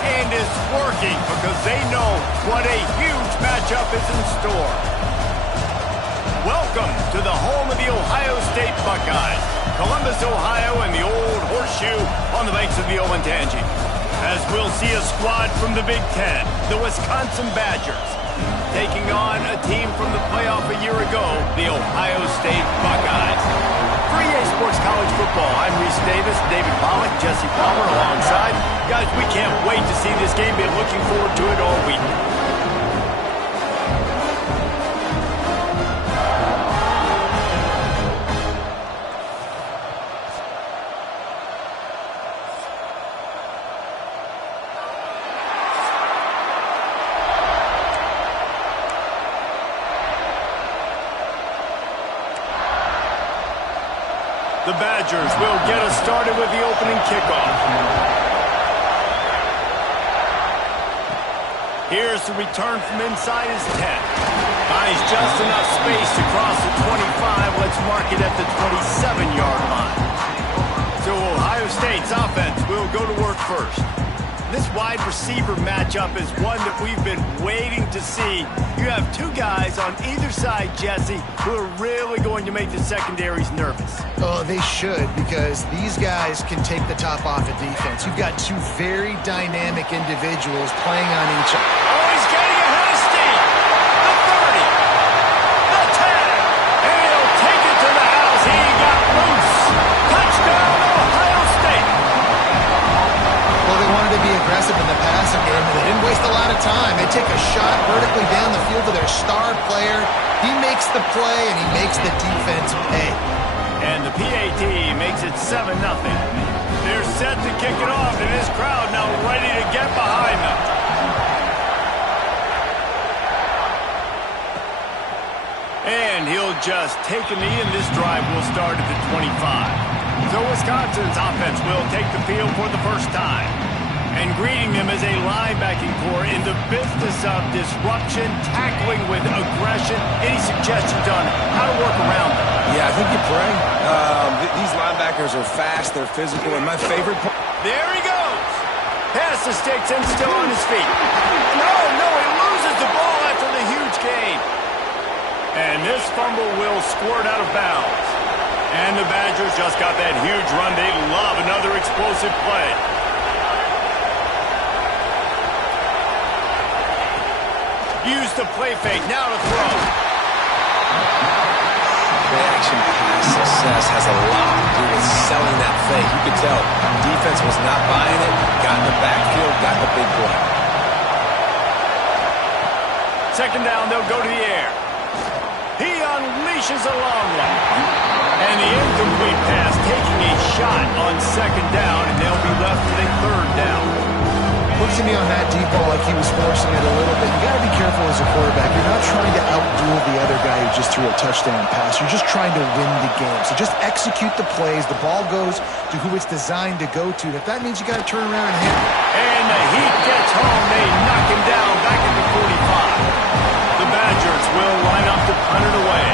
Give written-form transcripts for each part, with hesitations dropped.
and it's working because they know what a huge matchup is in store. Welcome to the home of the Ohio State Buckeyes, Columbus, Ohio, and the old horseshoe on the banks of the Olentangy. As we'll see a squad from the Big Ten, the Wisconsin Badgers, taking on a team from the playoff a year ago, the Ohio State Buckeyes. For EA Sports College Football, I'm Reese Davis, David Pollack, Jesse Palmer alongside. Guys, we can't wait to see this game. Been looking forward to it all week. The Badgers will get us started with the opening kickoff. Here's the return from inside his 10. Finds just enough space to cross the 25. Let's mark it at the 27-yard line. So Ohio State's offense will go to work first. This wide receiver matchup is one that we've been waiting to see. You have two guys on either side, Jesse, who are really going to make the secondaries nervous. Oh, they should, because these guys can take the top off of defense. You've got two very dynamic individuals playing on each other. Oh, he's getting ahead of steam. The 30, the 10, and he'll take it to the house. He got loose. Touchdown, Ohio State. Well, they wanted to be aggressive in the passing game, and they didn't waste a lot of time. They take a shot vertically down the field to their star player. He makes the play, and he makes the defense pay. And the PAT makes it 7-0. They're set to kick it off, and this crowd now ready to get behind them. And he'll just take a knee, and this drive will start at the 25. So Wisconsin's offense will take the field for the first time. And greeting them is a linebacking core in the business of disruption, tackling with aggression. Any suggestions on how to work around them? Yeah, I think you pray. These linebackers are fast, they're physical, and my favorite part... There he goes. Past the sticks and still on his feet. No, he loses the ball after the huge gain. And this fumble will squirt out of bounds. And the Badgers just got that huge run. They love another explosive play. Use the play fake, now to throw. Play-action pass success has a lot to do with selling that fake. You could tell defense was not buying it, got in the backfield, got the big play. Second down, they'll go to the air. He unleashes a long one. And the incomplete pass taking a shot on second down, and they'll be left with a third down. Looks to me on that deep ball like he was forcing it a little bit. You got to be careful as a quarterback. You're not trying to outduel the other guy who just threw a touchdown pass. You're just trying to win the game. So just execute the plays. The ball goes to who it's designed to go to. If that means you got to turn around and hit it. And the Heat gets home. They knock him down back at the 45. The Badgers will line up to punt it away.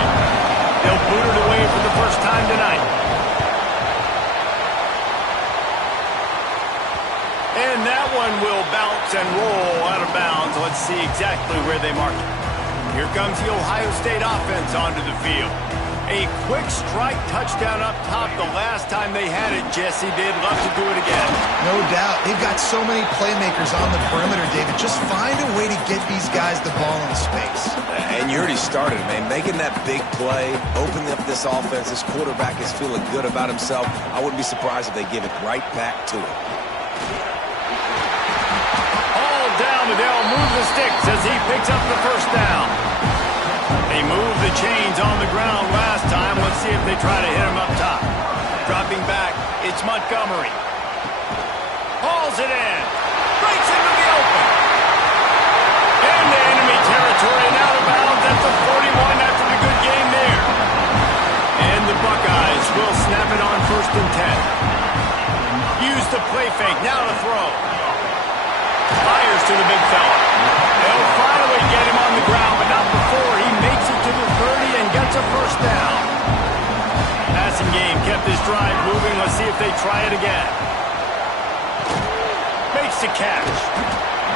They'll boot it away for the first time tonight. And that one will bounce and roll out of bounds. Let's see exactly where they mark it. Here comes the Ohio State offense onto the field. A quick strike touchdown up top the last time they had it, Jesse. They'd love to do it again. No doubt. They've got so many playmakers on the perimeter, David. Just find a way to get these guys the ball in space. And you already started, man. Making that big play, opening up this offense. This quarterback is feeling good about himself. I wouldn't be surprised if they give it right back to him. They'll move the sticks as he picks up the first down. They moved the chains on the ground last time. Let's see if they try to hit him up top. Dropping back, it's Montgomery. Hauls it in. Breaks into the open. Into enemy territory and out of bounds at the 41 after the good game there. And the Buckeyes will snap it on 1st and 10. Use the play fake, now to throw. Fires to the big fella. They'll finally get him on the ground, but not before he makes it to the 30 and gets a first down. Passing game kept this drive moving. Let's see if they try it again. Makes makes the catch.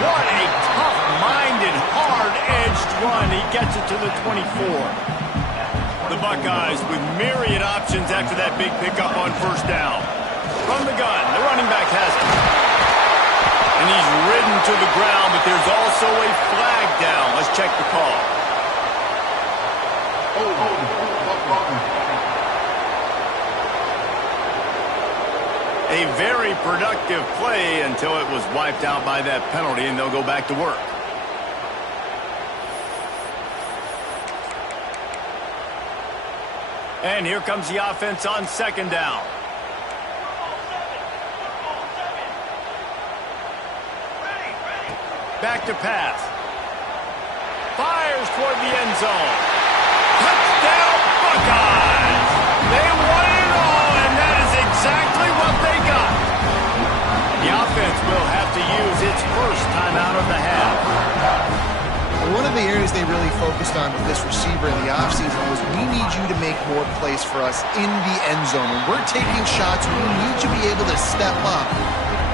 What a tough-minded, hard-edged run. He gets it to the 24. The Buckeyes with myriad options after that big pickup on first down. From the gun, the running back has it. And he's ridden to the ground, but there's also a flag down. Let's check the call. A very productive play until it was wiped out by that penalty, and they'll go back to work. And here comes the offense on second down. Back to pass. Fires toward the end zone. Touchdown, Buckeyes! They won it all, and that is exactly what they got. The offense will have to use its first time out of the half. One of the areas they really focused on with this receiver in the offseason was we need you to make more plays for us in the end zone. When we're taking shots, we need you to be able to step up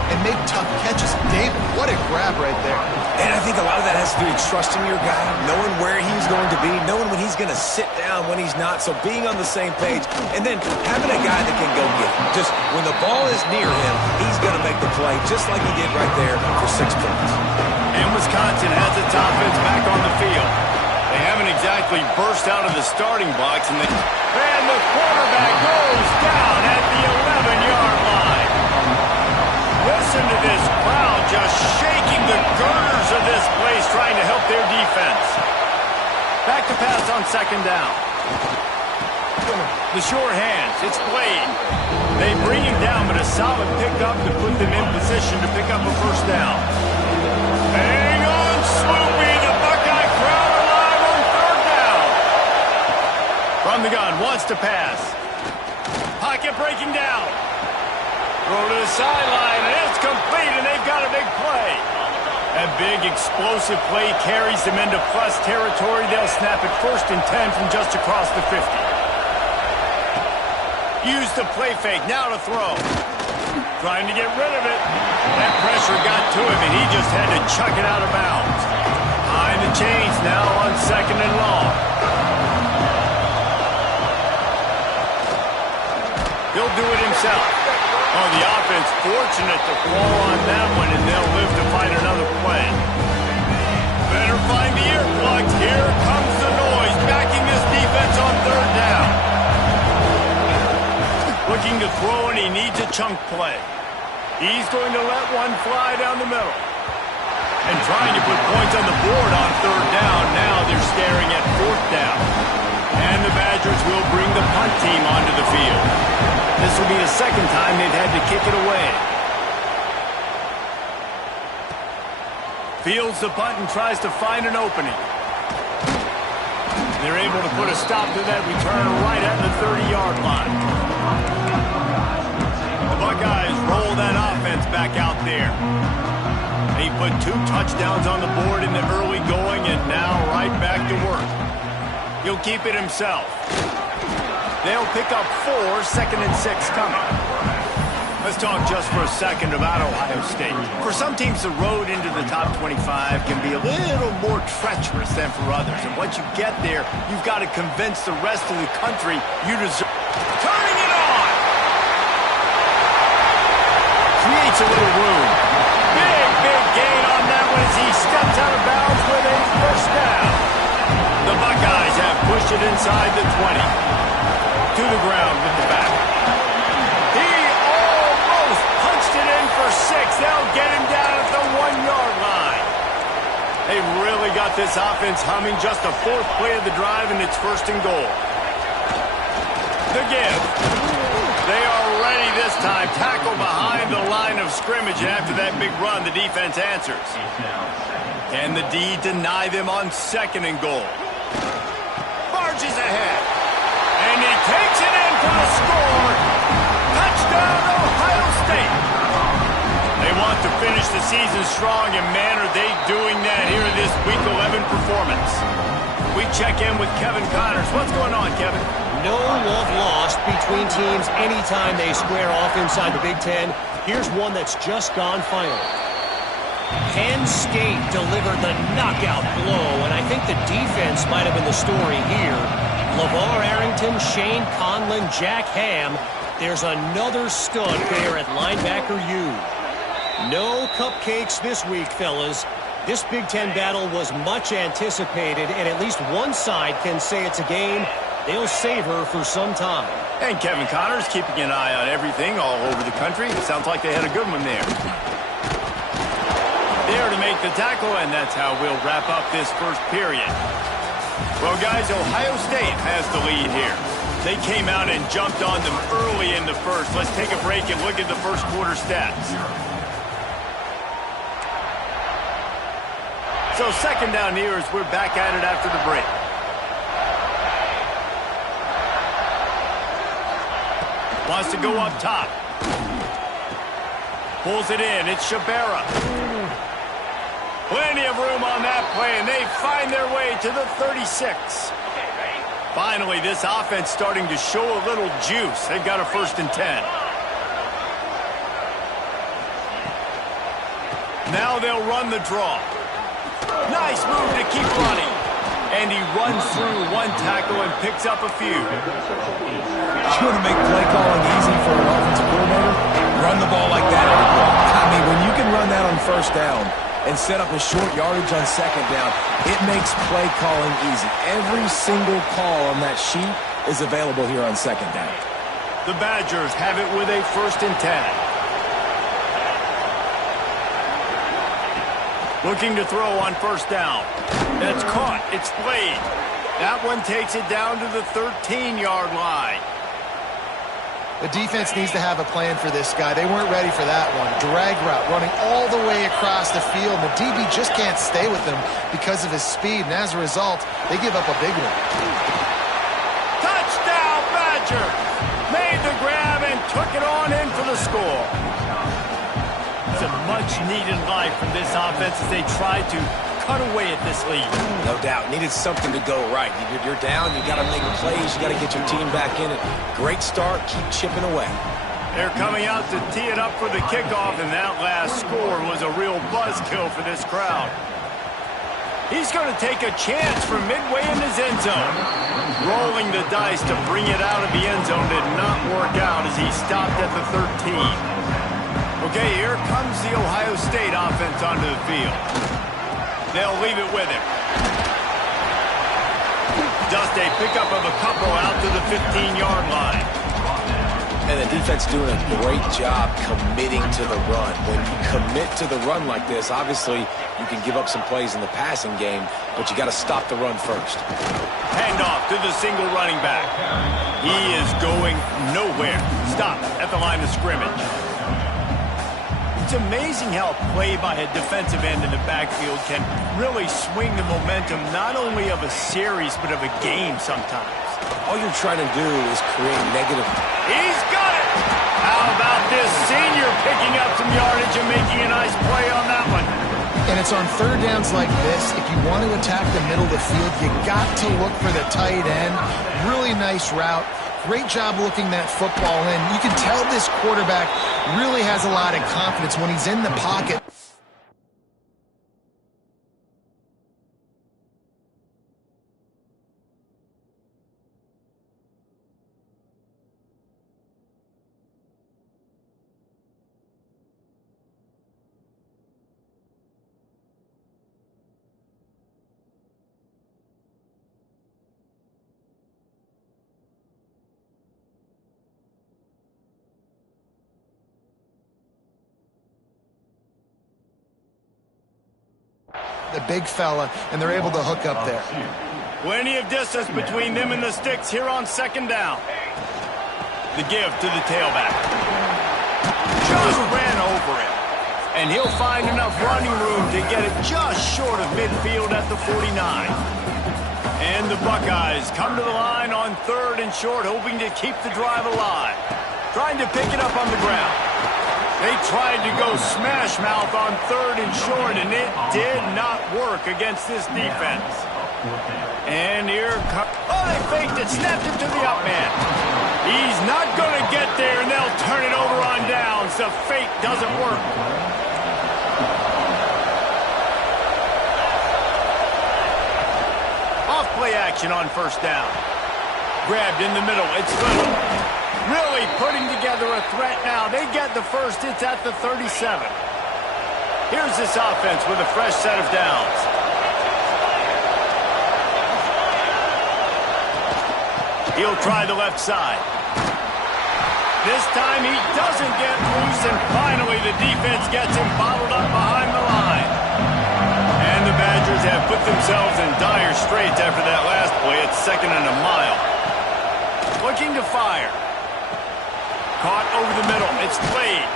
and make tough catches. David, what a grab right there. And I think a lot of that has to do with trusting your guy, knowing where he's going to be, knowing when he's going to sit down, when he's not, so being on the same page, and then having a guy that can go get it. Just when the ball is near him, he's going to make the play, just like he did right there for 6 points. And Wisconsin has its offense back on the field. They haven't exactly burst out of the starting blocks, and the quarterback goes down at the 11-yard line. Listen to this crowd just shaking the girders of this place, trying to help their defense. Back to pass on second down. The sure hands, it's Blade. They bring him down, but a solid pickup to put them in position to pick up a first down. Hang on, Swoopy, the Buckeye crowd alive on third down. From the gun, wants to pass. Pocket breaking down. Throw to the sideline, and it's complete, and they've got a big play. That big explosive play carries them into plus territory. They'll snap it 1st and 10 from just across the 50. Use the play fake, now to throw. Trying to get rid of it. That pressure got to him, and he just had to chuck it out of bounds. Behind the chains now on second and long. He'll do it himself. Oh, the offense fortunate to fall on that one, and they'll live to find another play. Better find the earplugs. Here comes the noise, backing this defense on third down. Looking to throw, and he needs a chunk play. He's going to let one fly down the middle. And trying to put points on the board on third down. Now they're staring at fourth down. And the Badgers will bring the punt team onto the field. This will be the second time they've had to kick it away. Fields the punt and tries to find an opening. They're able to put a stop to that return right at the 30-yard line. The Buckeyes roll that offense back out there. They put 2 touchdowns on the board in the early going, and now right back to work. He'll keep it himself. They'll pick up 4, 2nd and 6 coming. Let's talk just for a second about Ohio State. For some teams, the road into the top 25 can be a little more treacherous than for others. And once you get there, you've got to convince the rest of the country you deserve. Turning it on! Creates a little room. Big gain on that one as he steps out of bounds with a first down. The Buckeyes have pushed it inside the 20. To the ground with the back. He almost punched it in for 6. They'll get him down at the 1-yard line. They've really got this offense humming. Just the 4th play of the drive, and it's 1st and goal. The give. They are ready this time. Tackle behind the line of scrimmage, and after that big run, the defense answers. Can the D deny them on 2nd and goal? Barges ahead. And he takes it in for the score. Touchdown, Ohio State. They want to finish the season strong, and man, are they doing that here in this Week 11 performance. We check in with Kevin Connors. What's going on, Kevin? No love lost between teams anytime they square off inside the Big Ten. Here's one that's just gone final. Penn State delivered the knockout blow, and I think the defense might have been the story here. LeVar Arrington, Shane Conlon, Jack Ham. There's another stud there at linebacker U. No cupcakes this week, fellas. This Big Ten battle was much anticipated, and at least one side can say it's a game they'll savor for some time. And Kevin Connors keeping an eye on everything all over the country. Sounds like they had a good one there. There to make the tackle, and that's how we'll wrap up this first period. Well, guys, Ohio State has the lead here. They came out and jumped on them early in the first. Let's take a break and look at the first quarter stats. So second down here as we're back at it after the break. Wants to go up top. Pulls it in. It's Shabera. Plenty of room on that play, and they find their way to the 36. Finally, this offense starting to show a little juice. They've got a 1st and 10. Now they'll run the draw. Nice move to keep running. And he runs through one tackle and picks up a few. You want to make play calling easy for an offensive coordinator? Run the ball like that every play. I mean, when you can run that on 1st down and set up a short yardage on 2nd down, it makes play calling easy. Every single call on that sheet is available here on 2nd down. The Badgers have it with a 1st and 10. Looking to throw on 1st down. That's caught. It's played. That one takes it down to the 13-yard line. The defense needs to have a plan for this guy. They weren't ready for that one. Drag route running all the way across the field. The DB just can't stay with him because of his speed, and as a result, they give up a big one. Touchdown, Badger! Made the grab and took it on in for the score. It's a much-needed life from this offense as they try to cut away at this lead. No doubt. Needed something to go right. You're down. You got to make plays. You got to get your team back in it. Great start. Keep chipping away. They're coming out to tee it up for the kickoff, and that last score was a real buzzkill for this crowd. He's going to take a chance from midway in his end zone. Rolling the dice to bring it out of the end zone did not work out as he stopped at the 13. Okay, here comes the Ohio State offense onto the field. They'll leave it with him. Just a pickup of a couple out to the 15-yard line. And the defense doing a great job committing to the run. When you commit to the run like this, obviously you can give up some plays in the passing game, but you got to stop the run first. Handoff to the single running back. He is going nowhere. Stop at the line of scrimmage. It's amazing how a play by a defensive end in the backfield can really swing the momentum not only of a series but of a game sometimes. All you're trying to do is create negative. He's got it! How about this senior picking up some yardage and making a nice play on that one? And it's on 3rd downs like this. If you want to attack the middle of the field, you got to look for the tight end. Really nice route. Great job looking that football in. You can tell this quarterback really has a lot of confidence when he's in the pocket. The big fella, and they're able to hook up there. Plenty of distance between them and the sticks here on 2nd down. The give to the tailback. Just ran over it. And he'll find enough running room to get it just short of midfield at the 49. And the Buckeyes come to the line on 3rd and short, hoping to keep the drive alive. Trying to pick it up on the ground. They tried to go smash mouth on 3rd and short, and it did not work against this defense. And here comes... Oh, they faked it, snapped it to the up man. He's not going to get there, and they'll turn it over on downs. The fake doesn't work. play action on first down. Grabbed in the middle. It's Little. Really putting together a threat now. They get the first. It's at the 37. Here's this offense with a fresh set of downs. He'll try the left side. This time he doesn't get loose, and finally the defense gets him bottled up behind the line. And the Badgers have put themselves in dire straits after that last play. It's 2nd and a mile. Looking to fire. Caught over the middle. It's Slade.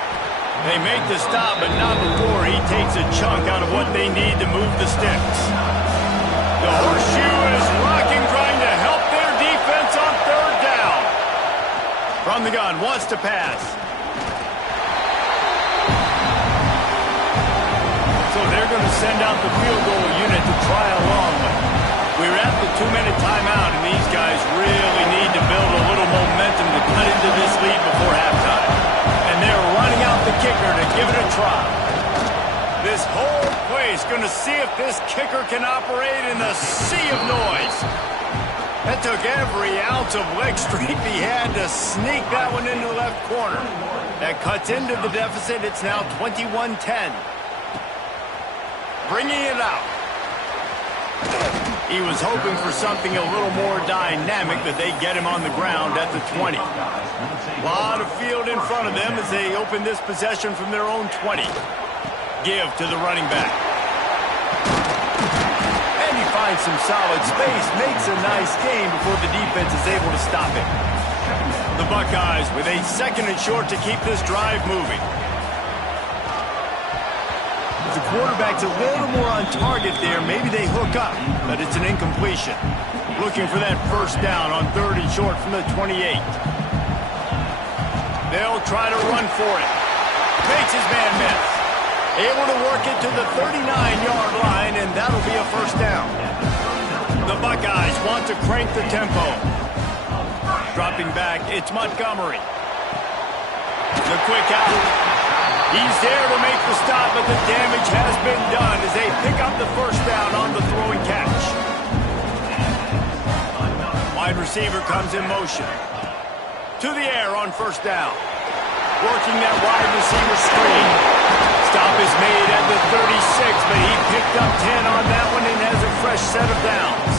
They make the stop, but not before he takes a chunk out of what they need to move the sticks. The horseshoe is rocking, trying to help their defense on 3rd down. From the gun, wants to pass. So they're going to send out the field goal unit to try a long one. We're at the 2-minute timeout, and these guys really need to build a little momentum to cut into this lead before halftime. And they're running out the kicker to give it a try. This whole place going to see if this kicker can operate in the sea of noise. That took every ounce of leg strength he had to sneak that one into the left corner. That cuts into the deficit. It's now 21-10. Bringing it out. He was hoping for something a little more dynamic, that they get him on the ground at the 20. A lot of field in front of them as they open this possession from their own 20. Give to the running back. And he finds some solid space, makes a nice gain before the defense is able to stop him. The Buckeyes with a 2nd and short to keep this drive moving. The quarterback's a little more on target there. Maybe they hook up, but it's an incompletion. Looking for that first down on 3rd and short from the 28. They'll try to run for it. Makes his man miss. Able to work it to the 39-yard line, and that'll be a first down. The Buckeyes want to crank the tempo. Dropping back, it's Montgomery. The quick out. He's there to make the stop, but the damage has been done as they pick up the first down on the throwing catch. Wide receiver comes in motion. To the air on first down. Working that wide receiver screen. Stop is made at the 36, but he picked up 10 on that one and has a fresh set of downs.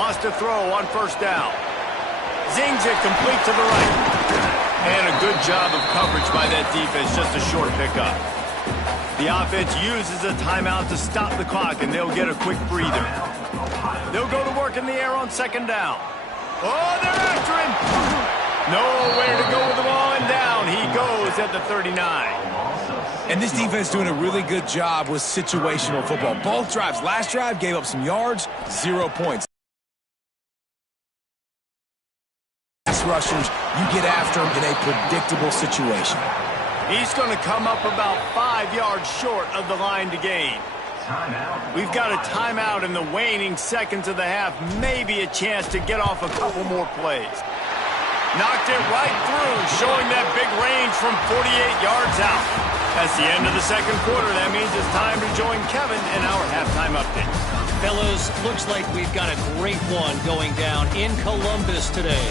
Wants to throw on first down. Zings it complete to the right. And a good job of coverage by that defense, just a short pickup. The offense uses a timeout to stop the clock, and they'll get a quick breather. They'll go to work in the air on 2nd down. Oh, they're after him! Nowhere to go with the ball, and down he goes at the 39. And this defense doing a really good job with situational football. Both drives. Last drive gave up some yards, 0 points. Rushers, you get after him in a predictable situation. He's going to come up about 5 yards short of the line to gain. We've got a timeout in the waning seconds of the half. Maybe a chance to get off a couple more plays. Knocked it right through, showing that big range from 48 yards out. That's the end of the 2nd quarter. That means it's time to join Kevin in our halftime update. Fellas, looks like we've got a great one going down in Columbus today.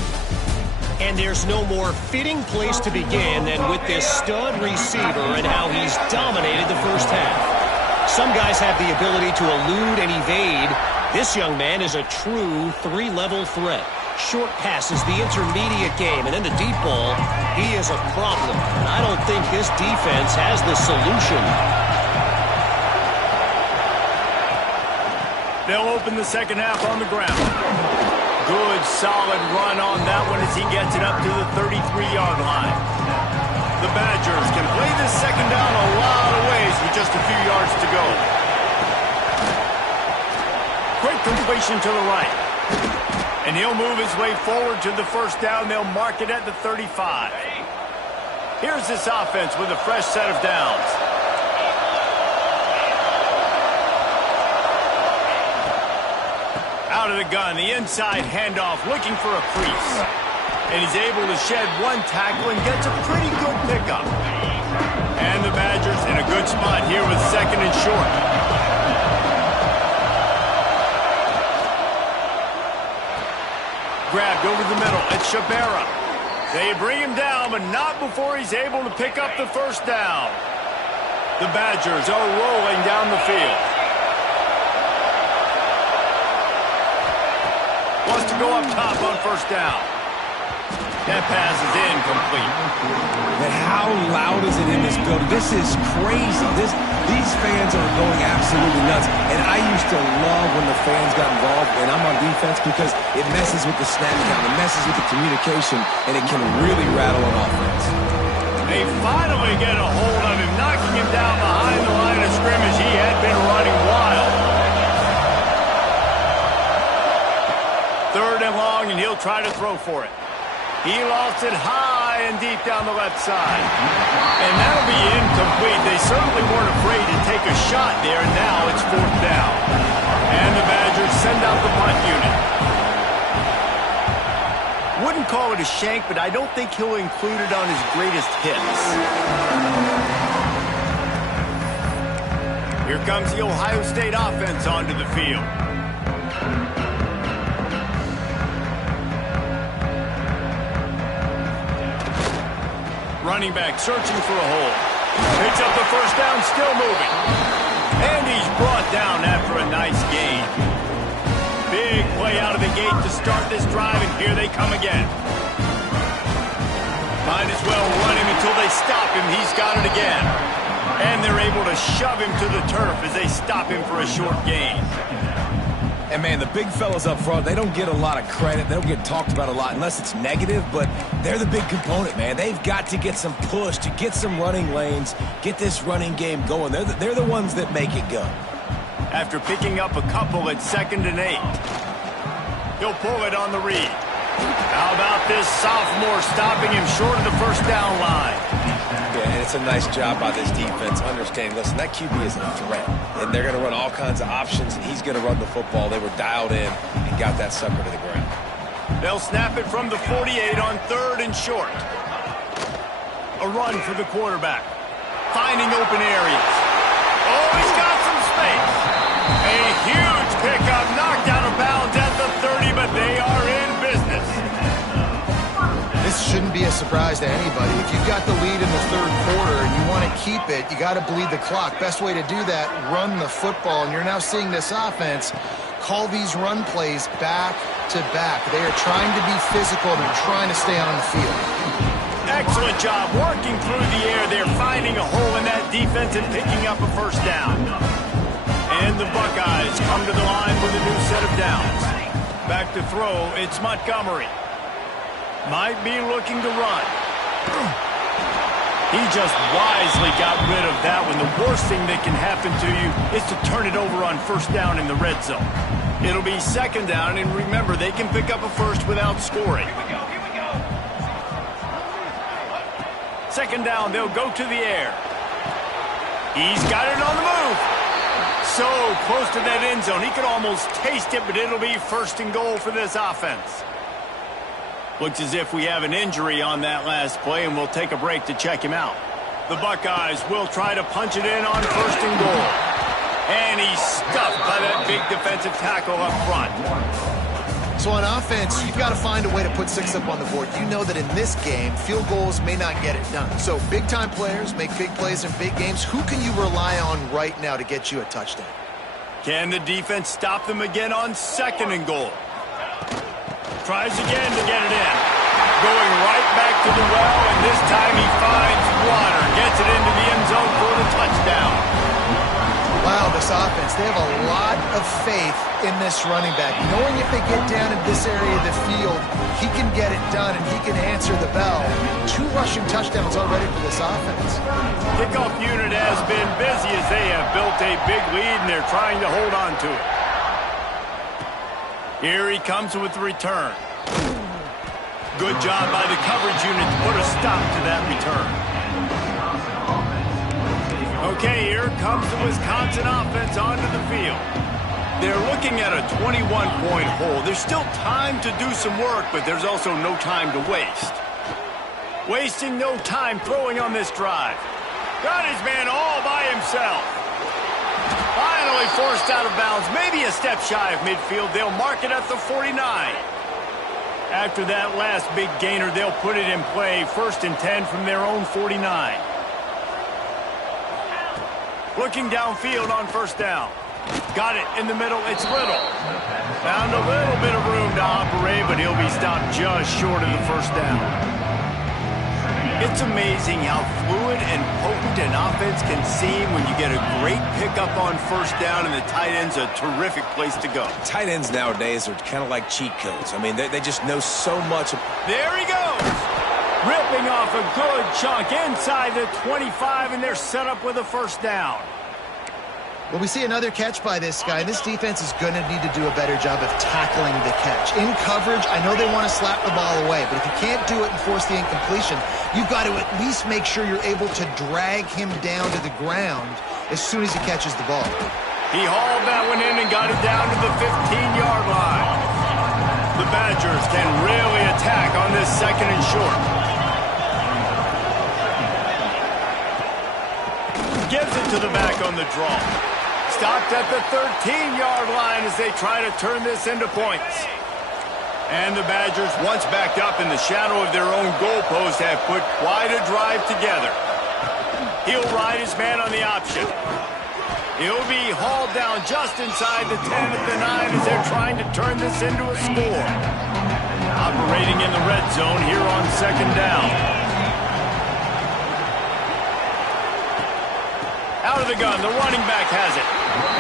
And there's no more fitting place to begin than with this stud receiver and how he's dominated the first half. Some guys have the ability to elude and evade. This young man is a true 3-level threat. Short passes, the intermediate game, and then the deep ball. He is a problem, and I don't think this defense has the solution. They'll open the 2nd half on the ground. Good, solid run on that one as he gets it up to the 33-yard line. The Badgers can play this 2nd down a lot of ways with just a few yards to go. Quick completion to the right. And he'll move his way forward to the first down. They'll mark it at the 35. Here's this offense with a fresh set of downs. Out of the gun, the inside handoff, looking for a crease. And he's able to shed one tackle and gets a pretty good pickup. And the Badgers in a good spot here with 2nd and short. Grabbed over the middle. It's Shabera. They bring him down, but not before he's able to pick up the first down. The Badgers are rolling down the field. Wants to go up top on first down. That pass is incomplete. And how loud is it in this building? This is crazy. These fans are going absolutely nuts. And I used to love when the fans got involved, and I'm on defense, because it messes with the snap count, it messes with the communication, and it can really rattle an offense. They finally get a hold of him, knocking him down behind the line of scrimmage. He had been running wild. 3rd and long, and he'll try to throw for it. He lost it high and deep down the left side. And that'll be incomplete. They certainly weren't afraid to take a shot there, and now it's 4th down. And the Badgers send out the punt unit. Wouldn't call it a shank, but I don't think he'll include it on his greatest hits. Here comes the Ohio State offense onto the field. Running back searching for a hole. Picks up the first down, still moving. And he's brought down after a nice gain. Big play out of the gate to start this drive, and here they come again. Might as well run him until they stop him. He's got it again. And they're able to shove him to the turf as they stop him for a short gain. And, man, the big fellas up front, they don't get a lot of credit. They don't get talked about a lot unless it's negative, but they're the big component, man. They've got to get some push, to get some running lanes, get this running game going. They're the ones that make it go. After picking up a couple at 2nd and 8. He'll pull it on the read. How about this sophomore stopping him short of the first down line? Yeah, and it's a nice job by this defense understanding, listen, that QB is a threat, and they're going to run all kinds of options, and he's going to run the football. They were dialed in and got that sucker to the ground. They'll snap it from the 48 on 3rd and short. A run for the quarterback. Finding open areas. Oh, he's got some space. A huge pickup, knocked out of bounds at the 30, but they are in business. This shouldn't be a surprise to anybody. If you've got the lead in the 3rd quarter and you want to keep it, you got to bleed the clock. Best way to do that, run the football. And you're now seeing this offense call these run plays back to back. They are trying to be physical. They're trying to stay on the field. Excellent job working through the air. They're finding a hole in that defense and picking up a first down. And the Buckeyes come to the line with a new set of downs. Back to throw, it's Montgomery. Might be looking to run. He just wisely got rid of that one. The worst thing that can happen to you is to turn it over on first down in the red zone. It'll be 2nd down, and remember, they can pick up a first without scoring. Here we go. 2nd down, they'll go to the air. He's got it on the move. So close to that end zone. He could almost taste it, but it'll be 1st and goal for this offense. Looks as if we have an injury on that last play, and we'll take a break to check him out. The Buckeyes will try to punch it in on 1st and goal. And he's stuffed by that big defensive tackle up front. So on offense, you've got to find a way to put 6 up on the board. You know that in this game, field goals may not get it done. So big-time players make big plays in big games. Who can you rely on right now to get you a touchdown? Can the defense stop them again on 2nd and goal? Tries again to get it in. Going right back to the well, and this time he finds water. Gets it into the end zone for the touchdown. Wow, this offense, they have a lot of faith in this running back. Knowing if they get down in this area of the field, he can get it done and he can answer the bell. 2 rushing touchdowns already for this offense. Kickoff unit has been busy as they have built a big lead, and they're trying to hold on to it. Here he comes with the return. Good job by the coverage unit to put a stop to that return. Okay, here comes the Wisconsin offense onto the field. They're looking at a 21-point hole. There's still time to do some work, but there's also no time to waste. Wasting no time throwing on this drive. Got his man all by himself. Finally forced out of bounds, maybe a step shy of midfield. They'll mark it at the 49. After that last big gainer, they'll put it in play. 1st and 10 from their own 49. Looking downfield on 1st down. Got it in the middle. It's Little. Found a little bit of room to operate, but he'll be stopped just short of the 1st down. It's amazing how fluid and potent an offense can seem when you get a great pickup on 1st down, and the tight end's a terrific place to go. Tight ends nowadays are kind of like cheat codes. I mean, they just know so much. There he goes. Ripping off a good chunk inside the 25, and they're set up with a 1st down. Well, we see another catch by this guy. This defense is going to need to do a better job of tackling the catch. In coverage, I know they want to slap the ball away, but if you can't do it and force the incompletion, you've got to at least make sure you're able to drag him down to the ground as soon as he catches the ball. He hauled that one in and got it down to the 15-yard line. The Badgers can really attack on this 2nd and short. Gives it to the back on the draw. Stopped at the 13-yard line as they try to turn this into points. And the Badgers, once backed up in the shadow of their own goalpost, have put quite a drive together. He'll ride his man on the option. He'll be hauled down just inside the 10 at the 9 as they're trying to turn this into a score. Operating in the red zone here on 2nd down. Out of the gun, the running back has it.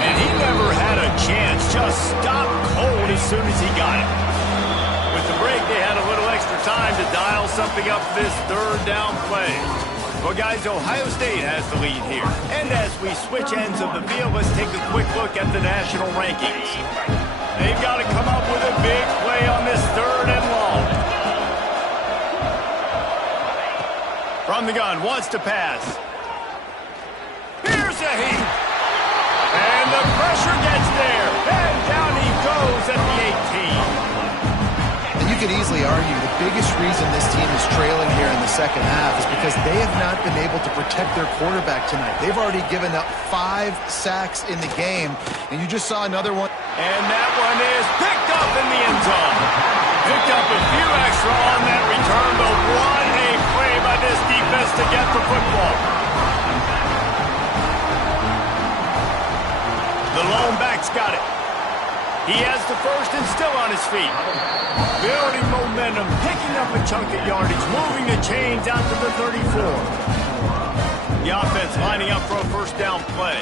And he never had a chance, just stopped cold as soon as he got it. With the break, they had a little extra time to dial something up this 3rd down play. Well, guys, Ohio State has the lead here. And as we switch ends of the field, let's take a quick look at the national rankings. They've got to come up with a big play on this 3rd and long. From the gun, wants to pass. Here's a heat. And the pressure gets there. And down he goes at the 18. And you could easily argue the biggest reason this team is trailing here in the 2nd half is because they have not been able to protect their quarterback tonight. They've already given up 5 sacks in the game, and you just saw another one. And that one is picked up in the end zone. Picked up a few extra on that return, but what a play by this defense to get the football. The lone back's got it. He has the 1st and still on his feet. Building momentum, picking up a chunk of yardage, moving the chains out to the 34. The offense lining up for a 1st down play.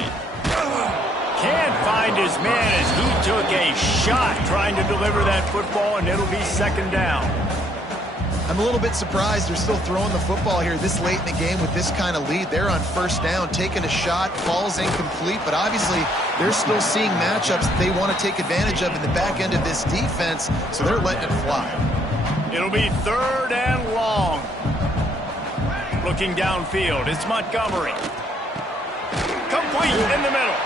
Can't find his man as he took a shot trying to deliver that football, and it'll be 2nd down. I'm a little bit surprised they're still throwing the football here this late in the game with this kind of lead. They're on 1st down, taking a shot, ball's incomplete, but obviously they're still seeing matchups that they want to take advantage of in the back end of this defense, so they're letting it fly. It'll be 3rd and long. Looking downfield, it's Montgomery. Complete in the middle.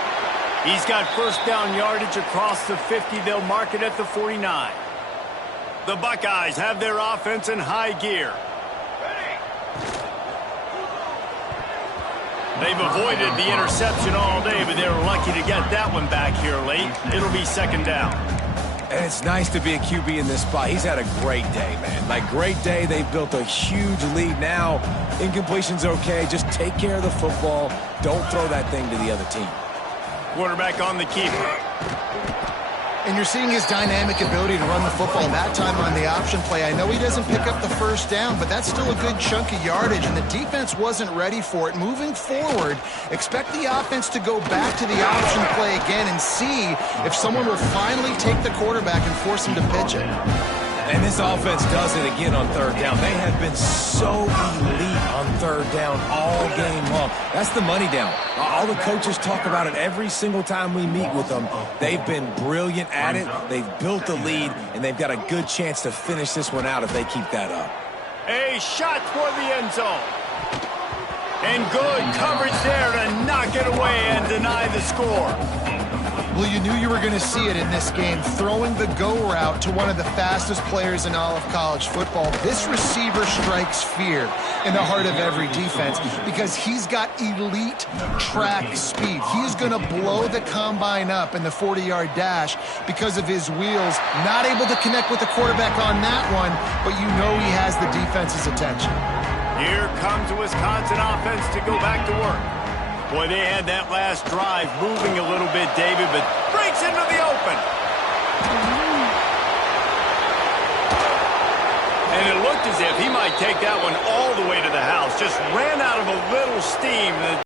He's got 1st down yardage across the 50. They'll mark it at the 49. The Buckeyes have their offense in high gear. They've avoided the interception all day, but they were lucky to get that one back here late. It'll be 2nd down. And it's nice to be a QB in this spot. He's had a great day, man. Like, great day. They've built a huge lead now. Incompletion's okay. Just take care of the football. Don't throw that thing to the other team. Quarterback on the keeper. And you're seeing his dynamic ability to run the football, that time on the option play. I know he doesn't pick up the 1st down, but that's still a good chunk of yardage, and the defense wasn't ready for it. Moving forward, expect the offense to go back to the option play again and see if someone will finally take the quarterback and force him to pitch it. And this offense does it again on 3rd down. They have been so elite on 3rd down all game long. That's the money down. All the coaches talk about it every single time we meet with them. They've been brilliant at it. They've built the lead, and they've got a good chance to finish this one out if they keep that up. A shot toward the end zone. And good coverage there to knock it away and deny the score. Well, you knew you were going to see it in this game. Throwing the go route to one of the fastest players in all of college football. This receiver strikes fear in the heart of every defense because he's got elite track speed. He's going to blow the combine up in the 40-yard dash because of his wheels. Not able to connect with the quarterback on that one, but you know he has the defense's attention. Here comes the Wisconsin offense to go back to work. Boy, they had that last drive moving a little bit, David, but breaks into the open. And it looked as if he might take that one all the way to the house. Just ran out of a little steam.